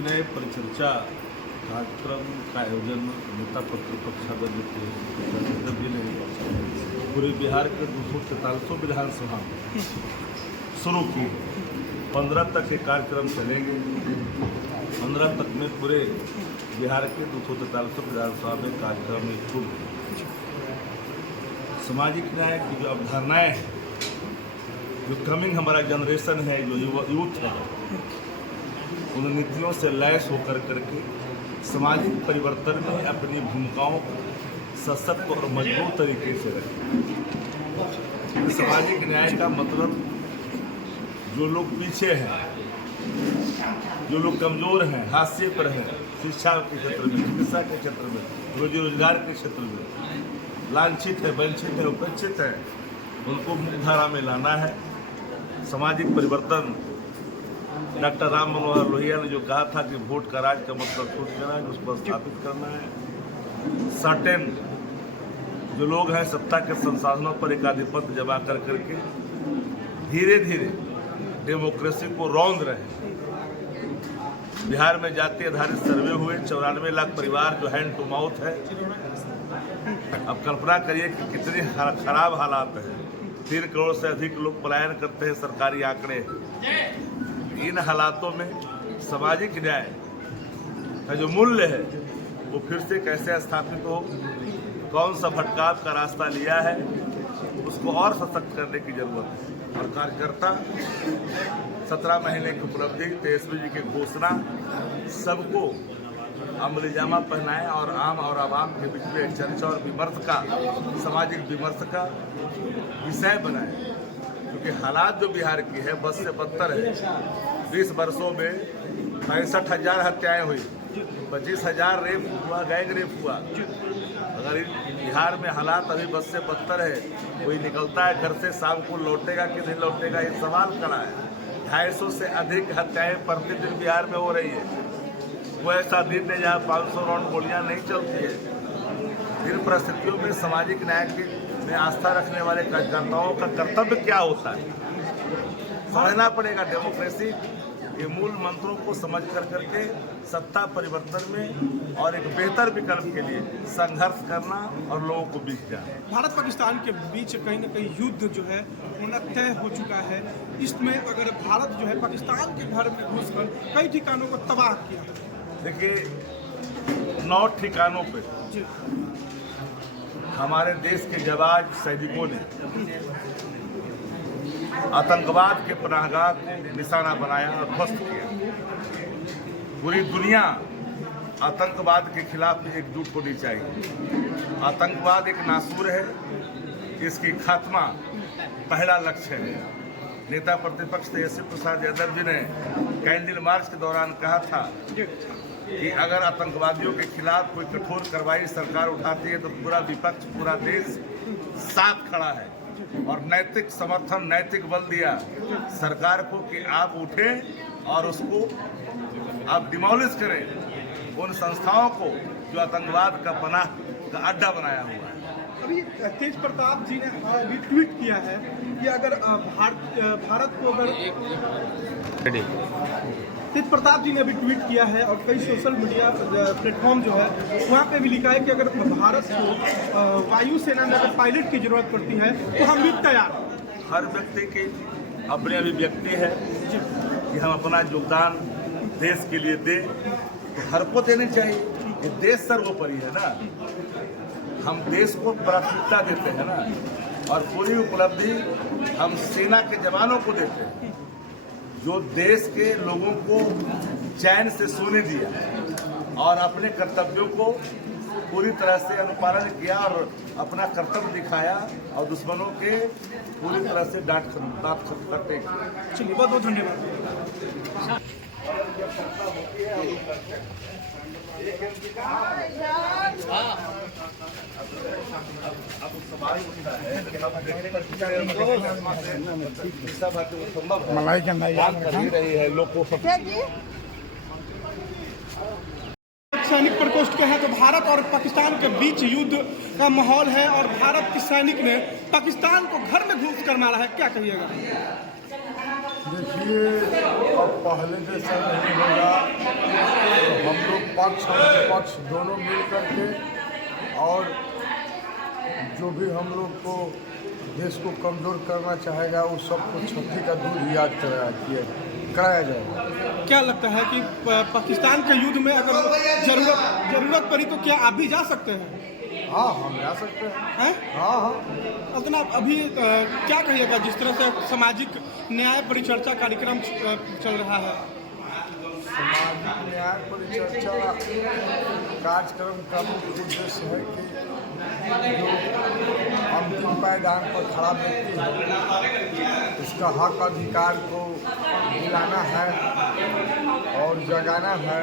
न्याय परिचर्चा कार्यक्रम का आयोजन नेता प्रतिपक्ष जी ने पूरे बिहार के 243 विधानसभा में शुरू की। 15 तक ये कार्यक्रम चलेंगे। 15 तक में पूरे बिहार के 243 विधानसभा में कार्यक्रम शुरू। सामाजिक न्याय की जो अवधारणाएँ हैं, जो कमिंग हमारा जनरेशन है, जो यूथ है, उन नीतियों से लैस होकर करके सामाजिक परिवर्तन में अपनी भूमिकाओं को सशक्त और मजबूत तरीके से रखें। सामाजिक न्याय का मतलब जो लोग पीछे हैं, जो लोग कमज़ोर हैं, हाशिए पर हैं, शिक्षा के क्षेत्र में, चिकित्सा के क्षेत्र में, रोजी रोजगार के क्षेत्र में लांछित है, वंचित है, उपेक्षित है, उनको मुख्यधारा में लाना है। सामाजिक परिवर्तन डॉक्टर राम मनोहर लोहिया ने जो कहा था कि वोट का राज का मतलब छूट करना है, उसको स्थापित करना है। सर्टेन जो लोग हैं सत्ता के संसाधनों पर एकाधिपत्य जमा कर करके धीरे धीरे डेमोक्रेसी को रौंद रहे हैं। बिहार में जाति आधारित सर्वे हुए, 94 लाख परिवार जो हैंड टू माउथ है। अब कल्पना करिए कि कितने खराब हालात हैं। 3 करोड़ से अधिक लोग पलायन करते हैं, सरकारी आंकड़े। इन हालातों में सामाजिक न्याय का जो मूल्य है वो फिर से कैसे स्थापित हो, कौन सा भटकाव का रास्ता लिया है, उसको और सशक्त करने की जरूरत है। और कार्यकर्ता 17 महीने की उपलब्धि, तेजस्वी जी की घोषणा सबको अमलीजामा पहनाए और आम और आवाम के बीच में चर्चा और विमर्श का, सामाजिक विमर्श का विषय बनाए। क्योंकि हालात जो बिहार की है बस से बदतर है। 20 वर्षों में 65,000 हत्याएं हुई, 25,000 रेप हुआ, गैंग रेप हुआ। अगर बिहार में हालात अभी बस से बदतर है, कोई निकलता है घर से, शाम को लौटेगा कि नहीं लौटेगा, ये सवाल खड़ा है। 250 से अधिक हत्याएं प्रतिदिन बिहार में हो रही है। वो ऐसा दिन है जहाँ 500 राउंड गोलियां नहीं चलती है। इन परिस्थितियों में सामाजिक न्याय में आस्था रखने वाले कार्यकर्ताओं का कर्तव्य क्या होता है, समझना पड़ेगा। डेमोक्रेसी के मूल मंत्रों को समझ कर करके सत्ता परिवर्तन में और एक बेहतर विकल्प के लिए संघर्ष करना और लोगों को बीच जाना। भारत पाकिस्तान के बीच कहीं न कहीं युद्ध जो है होना तय हो चुका है। इसमें अगर भारत जो है पाकिस्तान के घर में घुसकर कई ठिकानों को तबाह किया। देखिए, 9 ठिकानों पे हमारे देश के जाबाज सैनिकों ने आतंकवाद के पनाहगाह को निशाना बनाया और ध्वस्त किया। पूरी दुनिया आतंकवाद के खिलाफ एकजुट होनी चाहिए। आतंकवाद एक नासूर है, इसकी खात्मा पहला लक्ष्य है। नेता प्रतिपक्ष तेजस्वी प्रसाद यादव जी ने कैंडल मार्च के दौरान कहा था कि अगर आतंकवादियों के खिलाफ कोई कठोर कार्रवाई सरकार उठाती है तो पूरा विपक्ष, पूरा देश साथ खड़ा है। और नैतिक समर्थन, नैतिक बल दिया सरकार को कि आप उठें और उसको आप डिमोलिश करें उन संस्थाओं को जो आतंकवाद का पनाह का अड्डा बनाया हुआ है। अभी तेज प्रताप जी ने अभी ट्वीट किया है कि अगर भारत को अगर तेज प्रताप जी ने अभी ट्वीट किया है और कई सोशल मीडिया प्लेटफॉर्म जो है वहाँ पे भी लिखा है कि अगर भारत को वायुसेना में अगर पायलट की जरूरत पड़ती है तो हम भी तैयार। हर व्यक्ति की अपनी अभिव्यक्ति है कि हम अपना योगदान देश के लिए दें, तो हर को देनी चाहिए। ये देश सर्वोपरि है ना, हम देश को प्राथमिकता देते हैं ना, और पूरी उपलब्धि हम सेना के जवानों को देते हैं जो देश के लोगों को चैन से सोने दिया और अपने कर्तव्यों को पूरी तरह से अनुपालन किया और अपना कर्तव्य दिखाया और दुश्मनों के पूरी तरह से डांट करते। चलिए, बहुत बहुत धन्यवाद। मलाई के रही है लोग को सैनिक प्रकोष्ठ के हैं तो भारत और पाकिस्तान के बीच युद्ध का माहौल है और भारत के सैनिक ने पाकिस्तान को घर में घुस कर मारा है, क्या कहिएगा? देखिए, अब पहले जैसा नहीं होगा। तो हम लोग पक्ष और विपक्ष दोनों मिल करके और जो भी हम लोग को देश को कमज़ोर करना चाहेगा वो सबको छत्ती का दूध याद कराया जाएगा। क्या लगता है कि पाकिस्तान के युद्ध में अगर जरूरत पड़ी तो क्या आप भी जा सकते हैं? हाँ, हम जा सकते हैं। हाँ हाँ। अतना अभी क्या कहिएगा जिस तरह से सामाजिक न्याय परिचर्चा कार्यक्रम चल रहा है? सामाजिक न्याय परिचर्चा कार्यक्रम का मुख्य उद्देश्य है कि जो अंतिम पायदान पर खड़ा व्यक्ति है उसका हक अधिकार को दिलाना है और जगाना है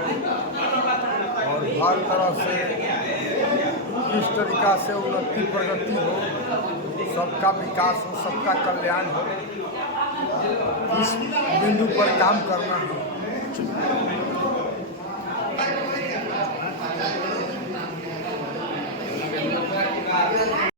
और हर तरह से किस तरीका से उन्नति प्रगति हो, सबका विकास हो, सबका कल्याण हो, इस बिंदु पर काम करना है।